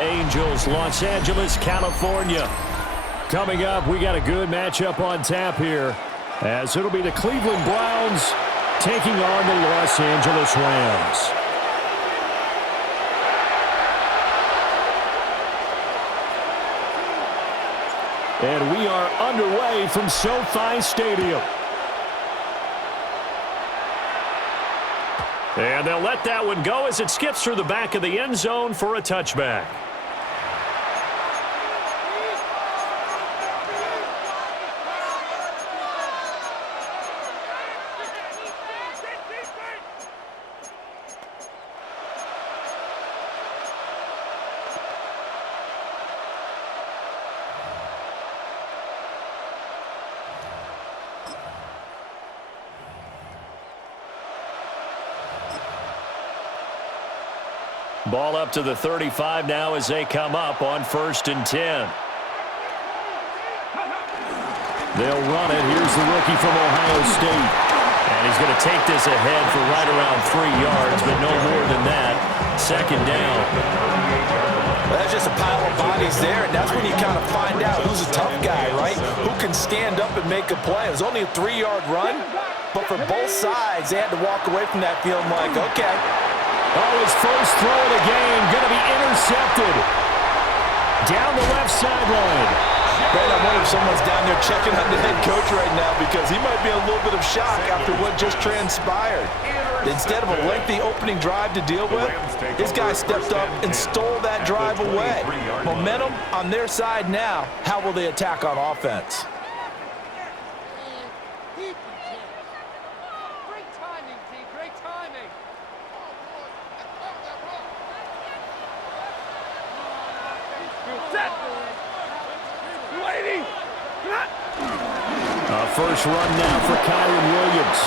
Angels, Los Angeles, California. Coming up, we got a good matchup on tap here, as it'll be the Cleveland Browns taking on the Los Angeles Rams. And we are underway from SoFi Stadium. And they'll let that one go as it skips through the back of the end zone for a touchback. Ball up to the 35 now as they come up on 1st and 10. They'll run it. Here's the rookie from Ohio State. And he's going to take this ahead for right around 3 yards, but no more than that. 2nd down. Well, that's just a pile of bodies there, and that's when you kind of find out who's a tough guy, right? Who can stand up and make a play. It was only a 3-yard run, but for both sides, they had to walk away from that feeling like, okay. Oh, his first throw of the game going to be intercepted. Down the left sideline. Man, I wonder if someone's down there checking on the head coach right now because he might be in a little bit of shock after what just transpired. Instead of a lengthy opening drive to deal with, this guy stepped up and stole that drive away. Momentum on their side now. How will they attack on offense? First run now for Kyron Williams.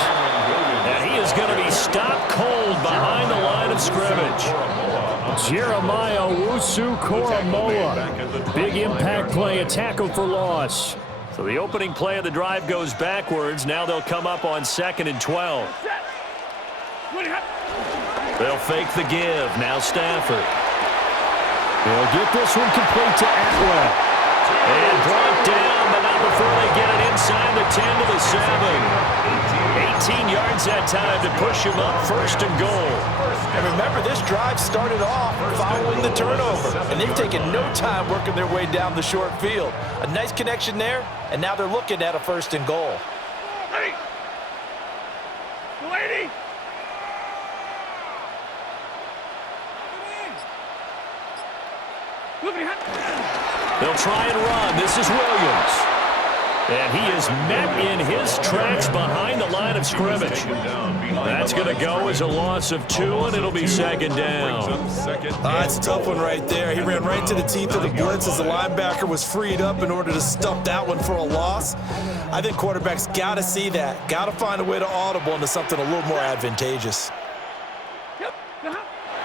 And he is going to be stopped cold behind the line of scrimmage. Jeremiah Owusu-Koramoah. Big impact play, a tackle for loss. So the opening play of the drive goes backwards. Now they'll come up on 2nd and 12. They'll fake the give. Now Stafford. They'll get this one complete to Atwell. And brought down, but not before they get it inside the 10 to the 7. 18 yards that time to push him up 1st and goal. And remember, this drive started off following the turnover, and they've taken no time working their way down the short field. A nice connection there, and now they're looking at a 1st and goal. They'll try and run. This is Williams. And he is met in his tracks behind the line of scrimmage. That's going to go as a loss of 2, and it'll be 2nd down. That's a tough one right there. He ran right to the teeth of the blitz as the linebacker was freed up in order to stuff that one for a loss. I think quarterbacks got to see that. Got to find a way to audible into something a little more advantageous.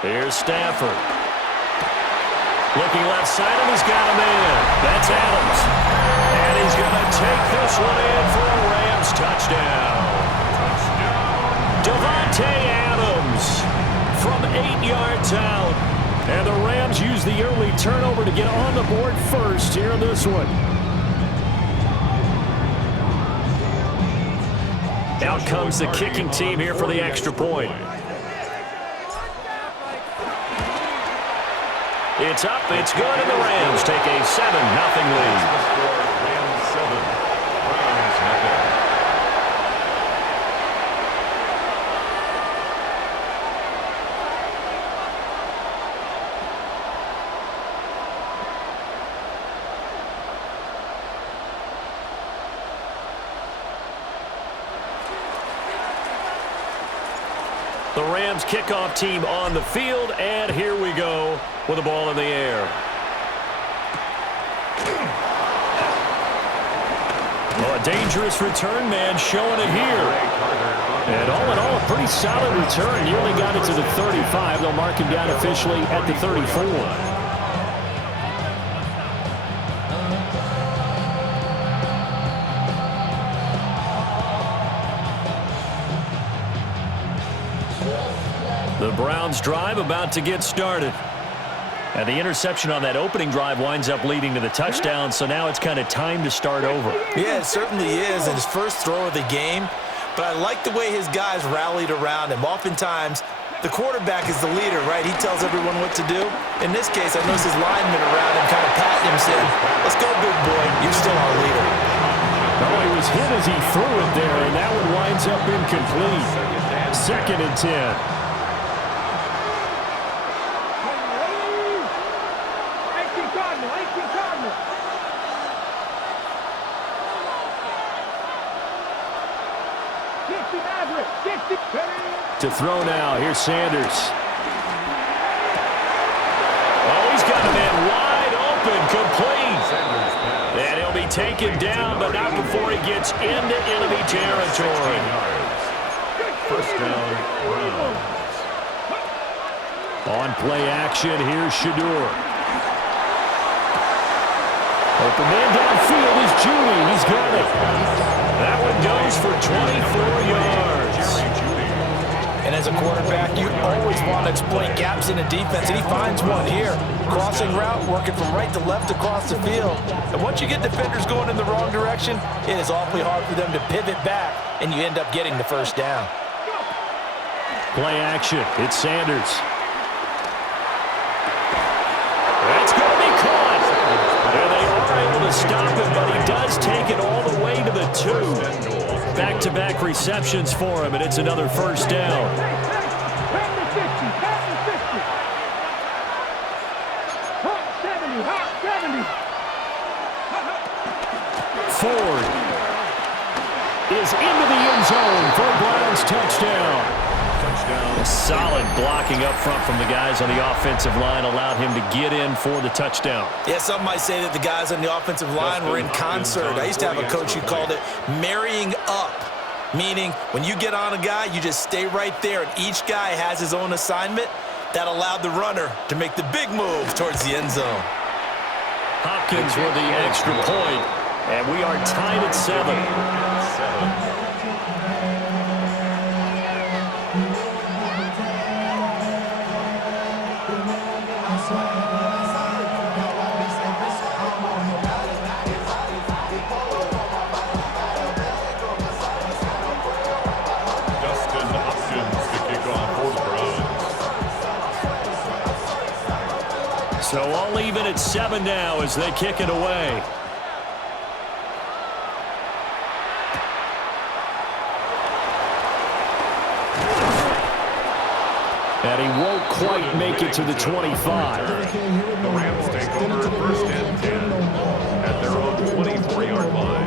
Here's Stafford. Looking left side, and he's got him in. That's Adams. And he's going to take this one in for a Rams touchdown. Davante Adams from 8 yards out. And the Rams use the early turnover to get on the board first here in this one. Out comes the kicking team here for the extra point. It's up, it's good, and the Rams take a 7-0 lead. The Rams kickoff team on the field, and here we go with the ball in the air. Oh, a dangerous return man showing it here. And all in all, a pretty solid return. Nearly got it to the 35. They'll mark him down officially at the 34. The Browns drive about to get started. And the interception on that opening drive winds up leading to the touchdown, so now it's kind of time to start over. Yeah, it certainly is, and his first throw of the game. But I like the way his guys rallied around him. Oftentimes, the quarterback is the leader, right? He tells everyone what to do. In this case, I noticed his linemen around him kind of patting him, saying, "Let's go, big boy. You're still our leader." No, he was hit as he threw it there, and that one winds up incomplete. 2nd and 10. To throw now. Here's Sanders. Oh, he's got a man wide open, complete. And he'll be taken down, but not before he gets into enemy territory. First down, Browns. On play action, here's Shador. Open man downfield is Judy. He's got it. That one goes for 24 yards. And as a quarterback, you always want to exploit gaps in the defense, and he finds one here. Crossing route, working from right to left across the field. And once you get defenders going in the wrong direction, it is awfully hard for them to pivot back, and you end up getting the first down. Play action. It's Sanders. That's going to be caught. And they are able to stop him, but he does take it all the way to the 2. Back-to-back receptions for him, and it's another first down. Ford is into the end zone for a Browns touchdown. Solid blocking up front from the guys on the offensive line allowed him to get in for the touchdown. Yeah, some might say that the guys on the offensive line were in concert. I used to have a coach who called it marrying up, meaning when you get on a guy, you just stay right there, and each guy has his own assignment. That allowed the runner to make the big move towards the end zone. Hopkins with the extra point, and we are tied at 7. So all even at 7 now as they kick it away. And he won't quite make it to the 25. The Rams take over 1st and 10 at their own 23-yard line.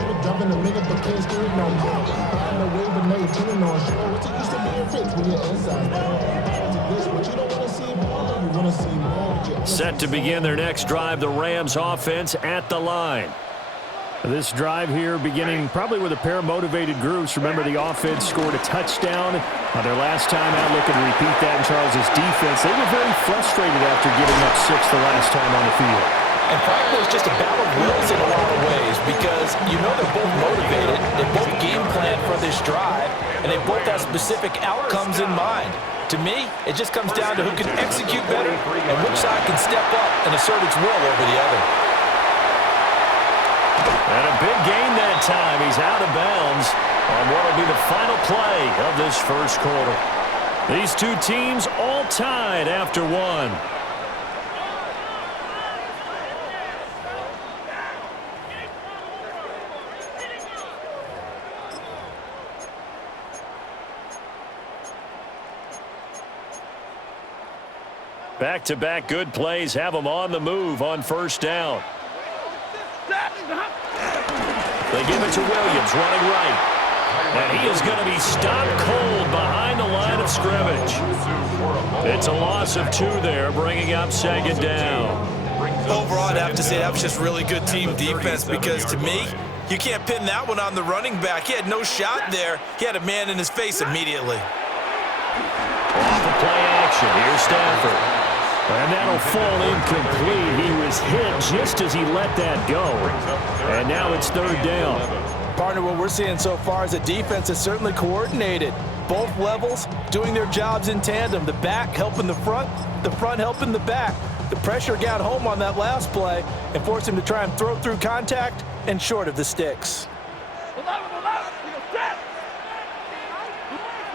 Set to begin their next drive, the Rams offense at the line. This drive here beginning probably with a pair of motivated groups. Remember, the offense scored a touchdown on their last time out, looking to repeat that in Charles's defense. They were very frustrated after giving up 6 the last time on the field. And frankly, it's just a battle of wills in a lot of ways because you know they're both motivated, they both game plan for this drive, and they both have specific outcomes in mind. To me, it just comes down to who can execute better and which side can step up and assert its will over the other. And a big gain that time. He's out of bounds on what will be the final play of this first quarter. These two teams all tied after 1. Back-to-back good plays have them on the move on first down. They give it to Williams, running right. And he is going to be stopped cold behind the line of scrimmage. It's a loss of 2 there, bringing up 2nd down. Overall, I'd have to say that was just really good team defense because, to me, you can't pin that one on the running back. He had no shot there. He had a man in his face immediately. Off the play action, here's Stafford. And that'll fall incomplete. He was hit just as he let that go. And now it's 3rd down. Partner, what we're seeing so far is the defense is certainly coordinated. Both levels doing their jobs in tandem. The back helping the front helping the back. The pressure got home on that last play and forced him to try and throw through contact and short of the sticks.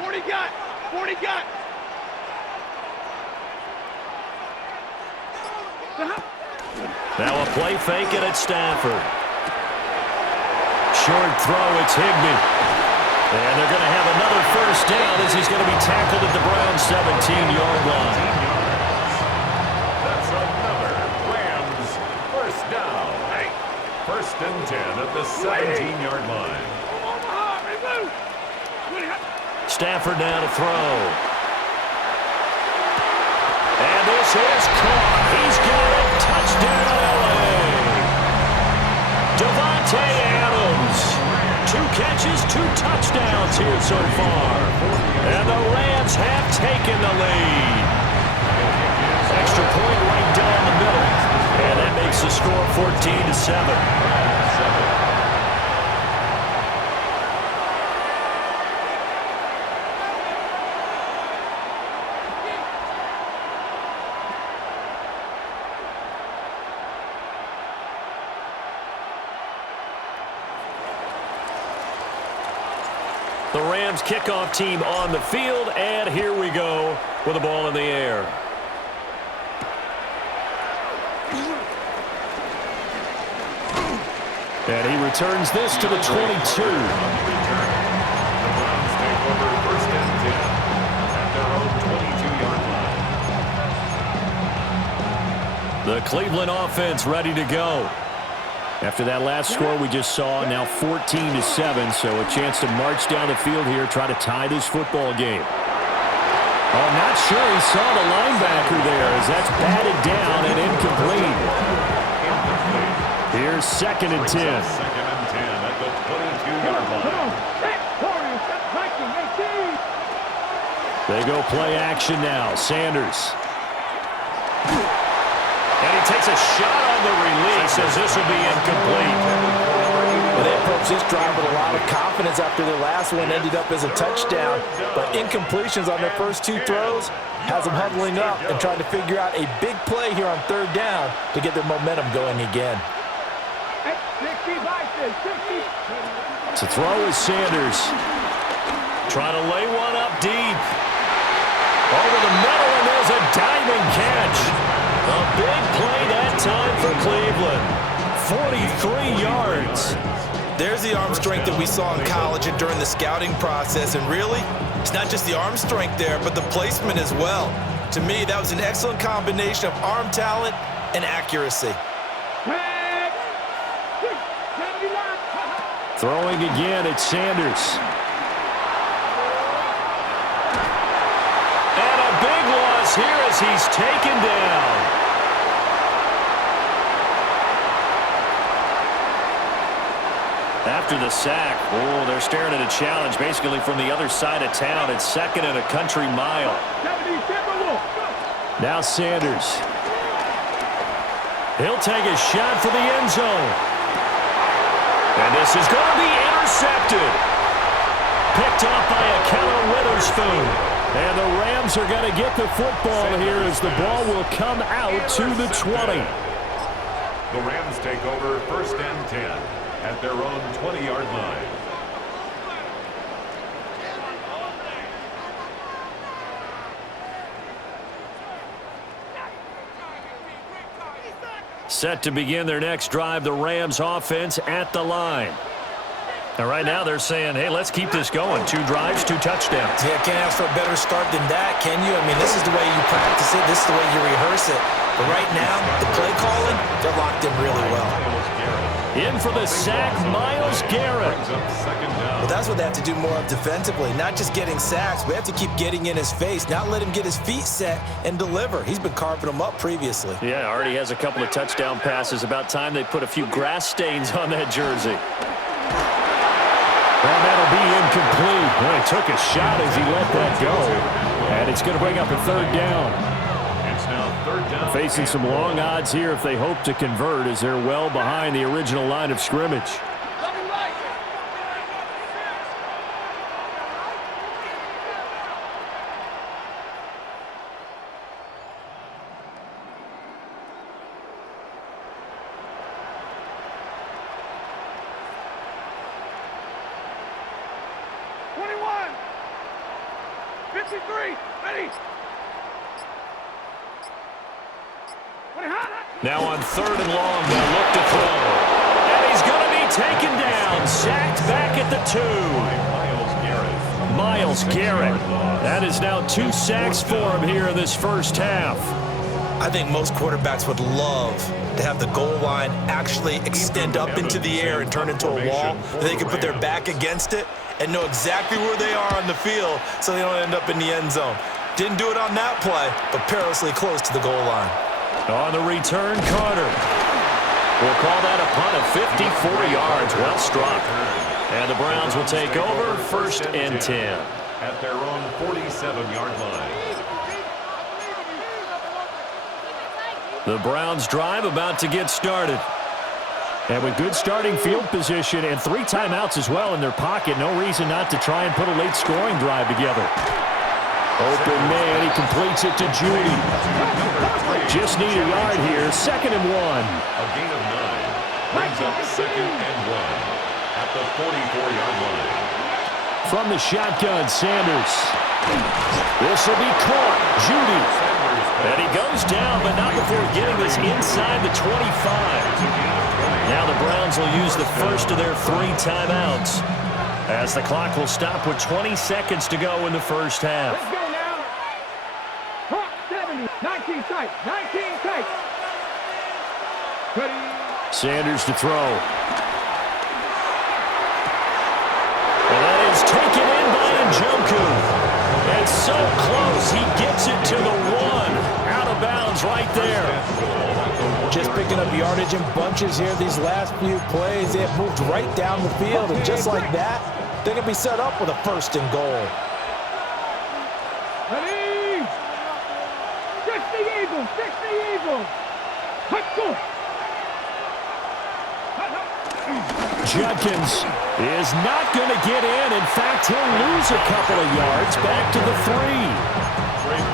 40 got. 40 got. Now a play fake it at Stafford. Short throw, it's Higbee. And they're going to have another first down as he's going to be tackled at the Browns' 17-yard line. That's another Rams first down. First and 10 at the 17-yard line. Stafford now to throw. And this is caught. He's got it. Touchdown, L.A. Davante Adams. 2 catches, 2 touchdowns here so far. And the Rams have taken the lead. Extra point right down the middle. And that makes the score 14-7. The Rams kickoff team on the field, and here we go with the ball in the air. And he returns this to the 22. The Browns take over first and 10 at their own 22-yard line. The Cleveland offense ready to go. After that last score we just saw, now 14-7, so a chance to march down the field here, try to tie this football game. Oh, not sure he saw the linebacker there as that's batted down and incomplete. Here's 2nd and 10. Second and 10 at the 22-yard line. They go play action now. Sanders. And he takes a shot on the release as this will be incomplete. Well, they approached this drive with a lot of confidence after their last one ended up as a touchdown. But incompletions on their first 2 throws has them huddling up and trying to figure out a big play here on 3rd down to get their momentum going again. To throw is Sanders. Trying to lay one up deep. Over the middle, and there's a diving catch. A big play that time for Cleveland. 43 yards. There's the arm strength that we saw in college and during the scouting process. And really, it's not just the arm strength there, but the placement as well. To me, that was an excellent combination of arm talent and accuracy. Throwing again, it's Sanders. And a big loss here as he's taken down. After the sack, oh, they're staring at a challenge basically from the other side of town. It's 2nd and a country mile. Now Sanders. He'll take a shot for the end zone. And this is going to be intercepted. Picked off by a Keller Witherspoon. And the Rams are going to get the football here as the ball will come out to the 20. The Rams take over first and 10 at their own 20-yard line. Set to begin their next drive, the Rams offense at the line. And right now they're saying, hey, let's keep this going. 2 drives, 2 touchdowns. Yeah, can't ask for a better start than that, can you? I mean, this is the way you practice it. This is the way you rehearse it. But right now, the play calling, they're locked in really well. In for the sack, Myles Garrett. Well, that's what they have to do more of defensively. Not just getting sacks, but they have to keep getting in his face, not let him get his feet set and deliver. He's been carving them up previously. Yeah, already has a couple of touchdown passes. About time they put a few grass stains on that jersey. And that'll be incomplete. Well, he took a shot as he let that go. And it's going to bring up a 3rd down. It's now 3rd down. Facing some long odds here if they hope to convert as they're well behind the original line of scrimmage. 53. Ready. Now on 3rd and long, they'll look to throw. And he's going to be taken down. Sacked back at the 2. Myles Garrett. That is now 2 sacks for him here in this first half. I think most quarterbacks would love to have the goal line actually extend up into the air and turn into a wall. They can put their back against it and know exactly where they are on the field so they don't end up in the end zone. Didn't do it on that play, but perilously close to the goal line. On the return, Carter. We'll call that a punt of 54 yards. Well struck. And the Browns will take over 1st and 10. At their own 47-yard line. The Browns drive about to get started. And with good starting field position and 3 timeouts as well in their pocket, no reason not to try and put a late scoring drive together. Open man, he completes it to Judy. Just need a yard here, 2nd and 1. A gain of 9 brings up 2nd and 1 at the 44-yard line. From the shotgun, Sanders. This will be caught. Judy. And he goes down, but not before getting this inside the 25. Now the Browns will use the first of their 3 timeouts, as the clock will stop with 20 seconds to go in the first half. Let's go now. 70. 19 tight. 19 tight. Ready. Sanders to throw. And that is taken in by Njoku. And so close, he gets it to the 1. Out of bounds right there. Just picking up yardage in bunches here these last few plays. They have moved right down the field, and just like that, they can be set up with a 1st and goal. Ready. 60 Eagles. 60 Eagles. Let's go. Judkins is not going to get in. In fact, he'll lose a couple of yards back to the 3.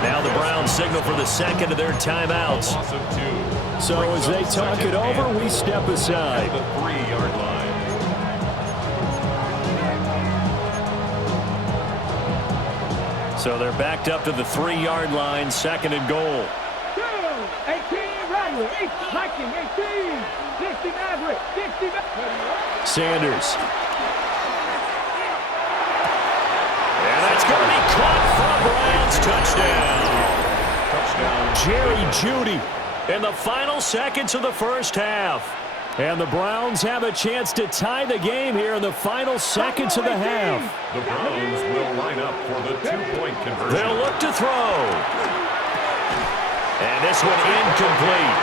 Now the Browns signal for the 2nd of their timeouts. So as they talk it over, we step aside. The 3-yard line. So they're backed up to the 3-yard line, 2nd and goal. 18, Riley, 19, 18, 60 Maverick, 60 Maverick. Sanders. And that's going to be caught for Browns. Touchdown. Jerry Jeudy in the final seconds of the first half. And the Browns have a chance to tie the game here in the final seconds of the half. The Browns will line up for the 2-point conversion. They'll look to throw. And this one incomplete.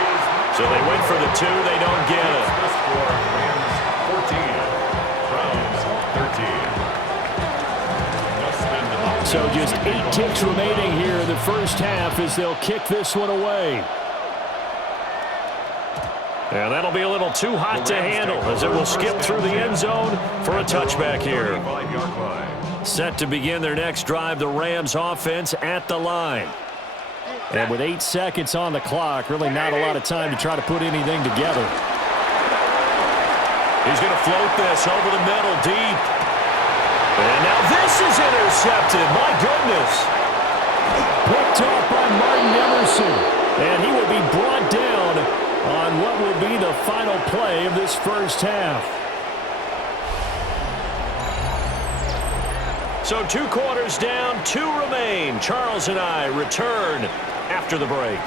So they went for the 2. They don't get it. The score, Rams 14, Browns 13. So just 8 ticks remaining here in the first half as they'll kick this one away. And that'll be a little too hot to handle as it will skip through the end zone for a touchback here. Set to begin their next drive, the Rams offense at the line. And with 8 seconds on the clock, really not a lot of time to try to put anything together. He's going to float this over the middle deep. And now this is intercepted. My goodness. Picked off by Martin Emerson. And he will be brought down on what will be the final play of this first half. So 2 quarters down, 2 remain. Charles and I return after the break.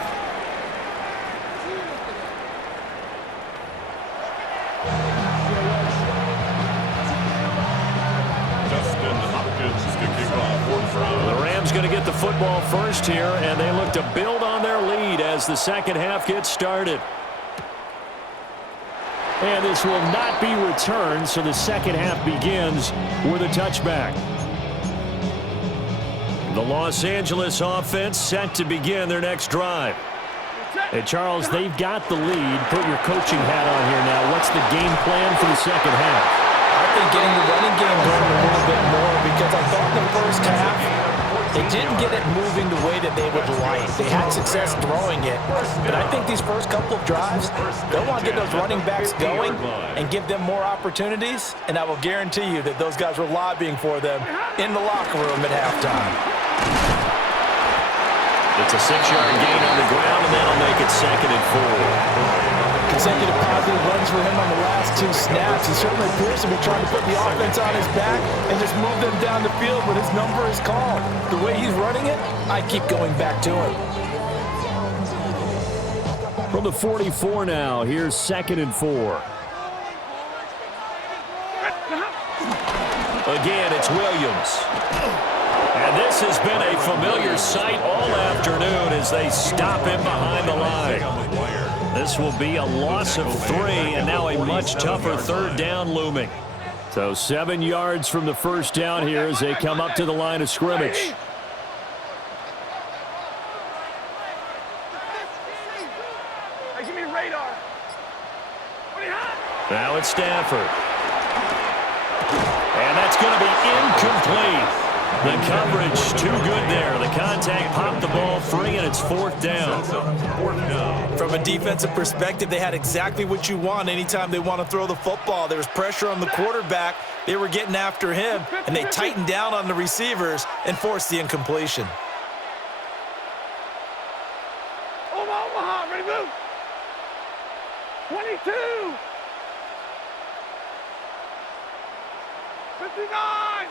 The Rams going to get the football first here, and they look to build on their lead as the second half gets started. And this will not be returned, so the second half begins with a touchback. The Los Angeles offense set to begin their next drive. Hey, Charles, they've got the lead. Put your coaching hat on here now. What's the game plan for the second half? I think getting the running game going a little bit more, because I thought in the first half they didn't get it moving the way that they would like. They had success throwing it, but I think these first couple of drives, they'll want to get those running backs going and give them more opportunities, and I will guarantee you that those guys were lobbying for them in the locker room at halftime. It's a 6-yard gain on the ground, and that'll make it 2nd and 4. Consecutive positive runs for him on the last 2 snaps. He certainly appears to be trying to put the offense on his back and just move them down the field, but his number is called. The way he's running it, I keep going back to him. From the 44 now, here's 2nd and 4. Again, it's Williams. And this has been a familiar sight all afternoon as they stop him behind the line. This will be a loss of 3, and now a much tougher 3rd down looming. So 7 yards from the first down here as they come up to the line of scrimmage. Now it's Stafford. And that's going to be incomplete. The coverage too good there. The contact popped the ball free, and it's 4th down. From a defensive perspective, they had exactly what you want anytime they want to throw the football. There was pressure on the quarterback. They were getting after him, and they tightened down on the receivers and forced the incompletion. Omaha, ready to move. 22. 59.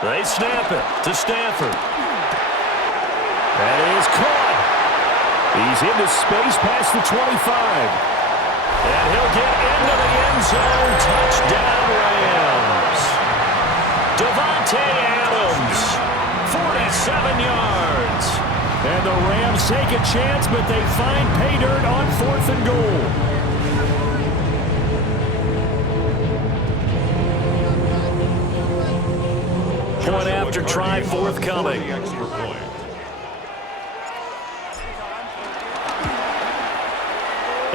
They snap it to Stafford. That is caught. He's into space past the 25. And he'll get into the end zone. Touchdown, Rams. Devontae Adams, 47 yards. And the Rams take a chance, but they find pay dirt on 4th and goal. Point after try forthcoming. Extra point.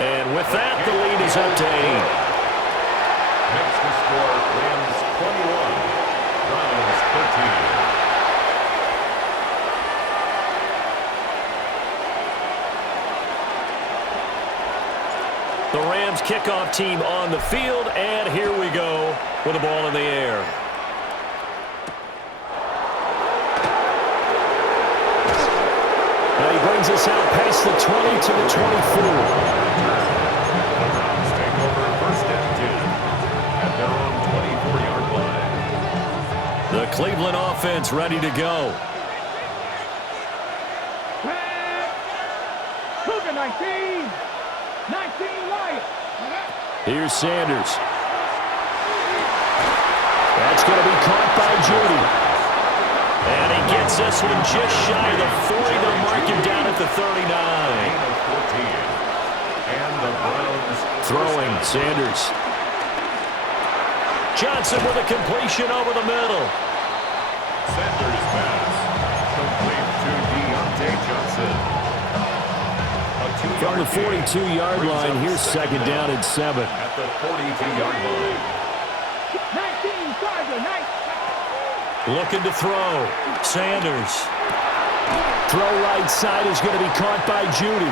And with that, the lead is up to 8. Makes the score Rams 21, Browns 13. The Rams kickoff team on the field, and here we go with the ball in the air. Now he brings us out past the 20 to the 24. The Browns take over 1st and 10 at their own 24-yard line. The Cleveland offense ready to go. Cougar 19. 19 Wyatt. Here's Sanders. That's going to be caught by Judy. And he gets this one just shy of the 40. They'll mark him down at the 39. And the Browns throwing, Sanders. Johnson with a completion over the middle. Sanders pass complete to Deontay Johnson. From the 42-yard line, here's 2nd down and 7. At the 42-yard line. 19 Charger, 19. Looking to throw. Sanders. Throw right side is going to be caught by Judy.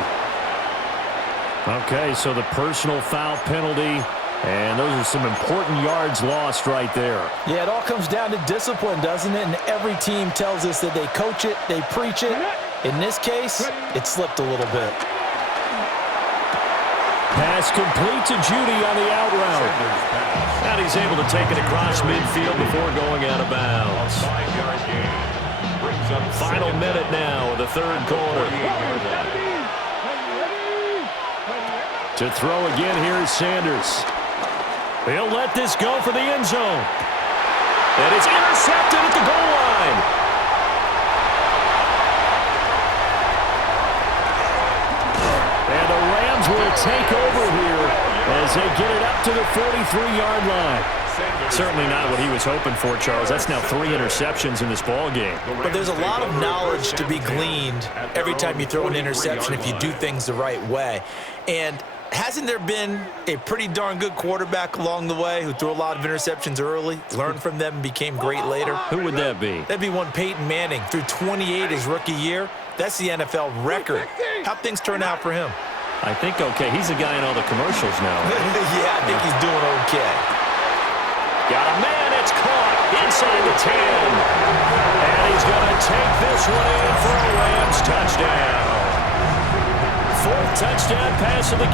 Okay, so the personal foul penalty, and those are some important yards lost right there. Yeah, it all comes down to discipline, doesn't it? And every team tells us that they coach it, they preach it. In this case, it slipped a little bit. Pass complete to Judy on the out route. And he's able to take it across midfield before going out of bounds. 5-yard gain. Brings up Final minute now of the 3rd quarter. To throw again, here is Sanders. He'll let this go for the end zone. And it's intercepted at the goal line. And the Rams will take over here as they get it up to the 43-yard line. Certainly not what he was hoping for, Charles. That's now 3 interceptions in this ball game. But there's a lot of knowledge to be gleaned every time you throw an interception if you do things the right way. And hasn't there been a pretty darn good quarterback along the way who threw a lot of interceptions early, learned from them, and became great later? Who would that be? That'd be one Peyton Manning. Threw 28 his rookie year. That's the NFL record. How'd things turn out for him? I think okay. He's a guy in all the commercials now. Yeah, I think he's doing okay. Got a man. It's caught inside the 10. take this one in for a Rams touchdown. Fourth touchdown pass of the game.